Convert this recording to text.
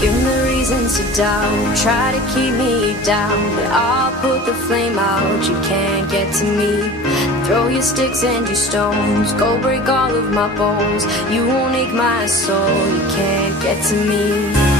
Give me reasons to doubt, try to keep me down, but I'll put the flame out, you can't get to me. Throw your sticks and your stones, go break all of my bones. You won't ache my soul, you can't get to me.